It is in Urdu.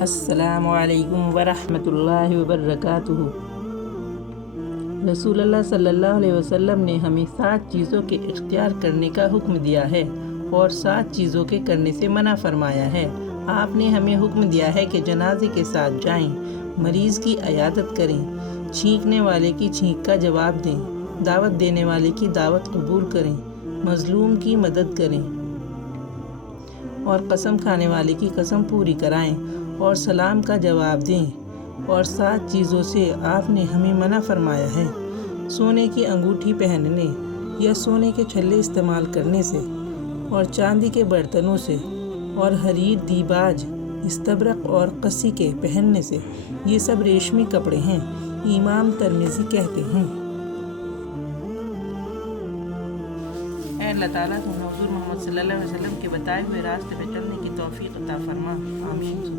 السلام علیکم ورحمۃ اللہ وبرکاتہ۔ رسول اللہ صلی اللہ علیہ وسلم نے ہمیں 7 چیزوں کے اختیار کرنے کا حکم دیا ہے اور 7 چیزوں کے کرنے سے منع فرمایا ہے۔ آپ نے ہمیں حکم دیا ہے کہ جنازے کے ساتھ جائیں، مریض کی عیادت کریں، چھینکنے والے کی چھینک کا جواب دیں، دعوت دینے والے کی دعوت قبول کریں، مظلوم کی مدد کریں اور قسم کھانے والے کی قسم پوری کرائیں اور سلام کا جواب دیں۔ اور 7 چیزوں سے آپ نے ہمیں منع فرمایا ہے: سونے کی انگوٹھی پہننے یا سونے کے چھلے استعمال کرنے سے، اور چاندی کے برتنوں سے، اور حریر، دیباج، استبرق اور قصی کے پہننے سے۔ یہ سب ریشمی کپڑے ہیں۔ امام ترمذی کہتے ہیں: اے اللہ تعالیٰ، تو ہمیں حضور محمد صلی اللہ علیہ وسلم کے بتائے ہوئے راستے پہ چلنے کی توفیق عطا فرما۔ آمین۔